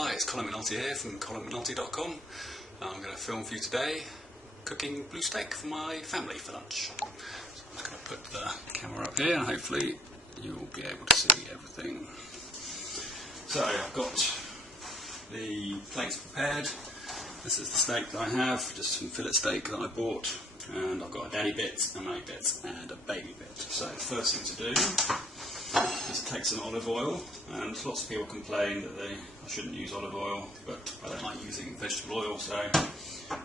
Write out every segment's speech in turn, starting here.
Hi, it's Colin McNulty here from colinmcnulty.com. I'm going to film for you today cooking blue steak for my family for lunch. So I'm just going to put the camera up here and hopefully you'll be able to see everything. So I've got the plates prepared. This is the steak that I have, just some fillet steak that I bought, and I've got a daddy bit, a mate bit and a baby bit. So the first thing to do is take some olive oil, and lots of people complain that I shouldn't use olive oil, but I don't like using vegetable oil, so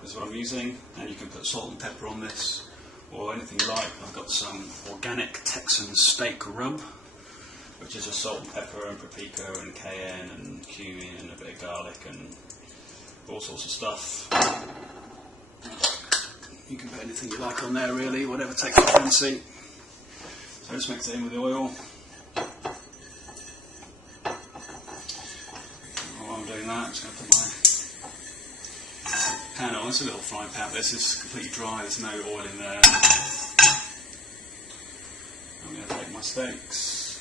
this is what I'm using. And you can put salt and pepper on this or anything you like. I've got some organic Texan steak rub, which is just salt and pepper and paprika and cayenne and cumin and a bit of garlic and all sorts of stuff. You can put anything you like on there really, whatever takes your fancy. So just mix it in with the oil. While I'm doing that, I'm just going to put my pan on. It's a little frying pan, but this is completely dry, there's no oil in there. I'm going to take my steaks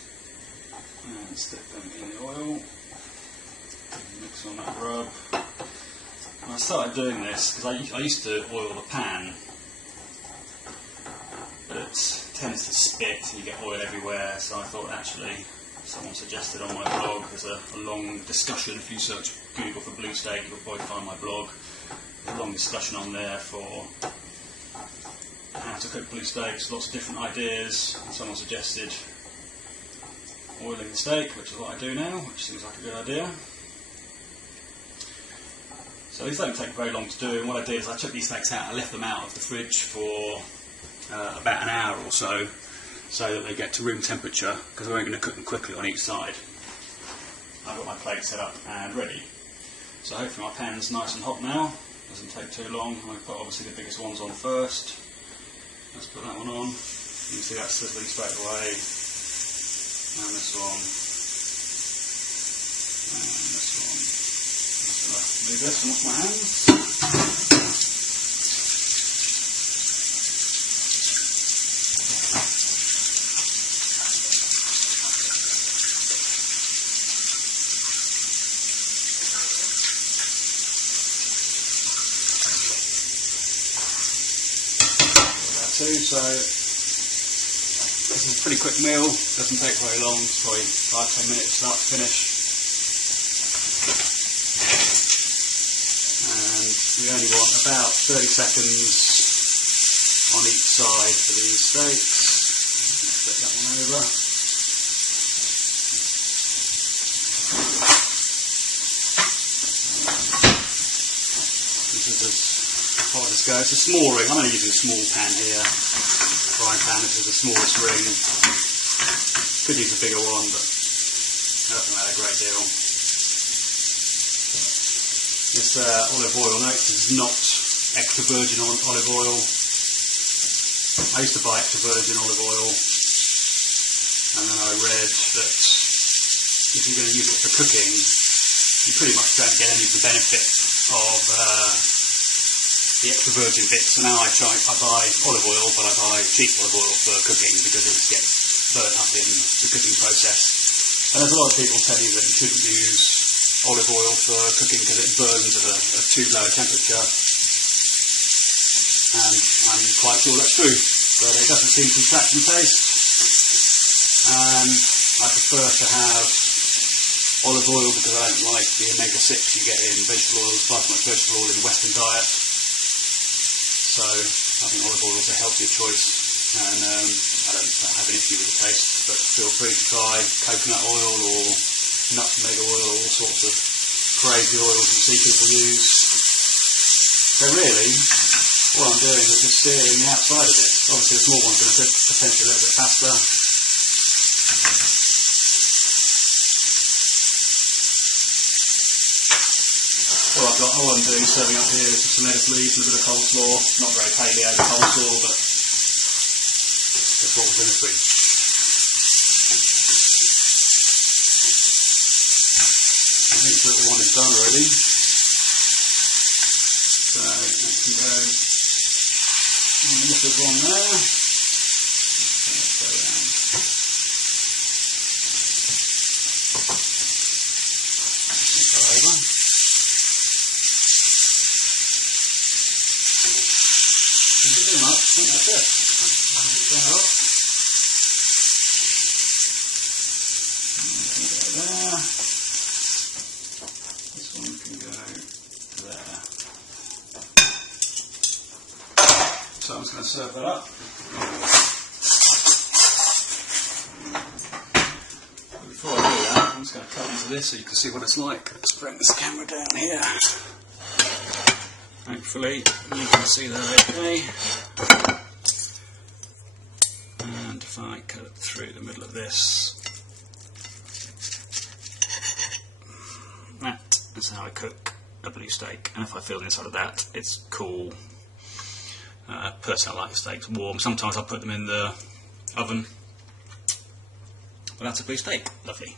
and stick them in the oil. Mix on that rub. I started doing this because I used to oil the pan, but it tends to spit and you get oil everywhere, so I thought actually someone suggested on my blog, there's a long discussion. If you search Google for blue steak you'll probably find my blog. There's a long discussion on there for how to cook blue steaks, lots of different ideas, and someone suggested oiling the steak, which is what I do now, which seems like a good idea. So these don't take very long to do, and what I did is I took these steaks out, I left them out of the fridge for about an hour or so that they get to room temperature, because we're going to cook them quickly on each side. I've got my plate set up and ready. So hopefully my pan's nice and hot now, doesn't take too long. I'm going to put obviously the biggest ones on first. Let's put that one on. You can see that's sizzling straight away. And this one. And this one. Move this and wash my hands. So this is a pretty quick meal, doesn't take very long, it's probably 5-10 minutes start to finish. And we only want about 30 seconds on each side for these steaks. Let's flip that one over. This is as hot as goes. It's a small ring, I'm only using a small pan here. Frying pan, this is the smallest ring. Could use a bigger one, but it doesn't matter a great deal. This olive oil, note this is not extra virgin olive oil. I used to buy extra virgin olive oil, and then I read that if you're going to use it for cooking, you pretty much don't get any of the benefit of the extra virgin bits. So now I buy olive oil, but I buy cheap olive oil for cooking because it gets burnt up in the cooking process. And there's a lot of people tell you that you shouldn't use olive oil for cooking because it burns at a too low temperature, and I'm quite sure that's true, but it doesn't seem to detract from taste. And I prefer to have olive oil because I don't like the omega-6 you get in vegetable oils, far too much vegetable oil in the Western diet. So I think olive oil is a healthier choice, and I don't have an issue with the taste, but feel free to try coconut oil or nutmeg oil, or all sorts of crazy oils you see people use. So really, all I'm doing is just searing the outside of it. Obviously the small one's going to cook potentially a little bit faster. All I'm doing serving up here is some lettuce leaves and a bit of coleslaw. Not very paleo coleslaw, but that's what was in the fridge. I think this little one is done already. So that can go on the little one there. Let's go down. Over. to serve that up. But before I do that, I'm just going to cut into this so you can see what it's like. Let's bring this camera down here. Hopefully you can see that okay. And if I cut it through the middle of this, that is how I cook a blue steak. And if I feel the inside of that, it's cool. Personally, I like steaks warm. Sometimes I put them in the oven. But that's a blue steak. Lovely.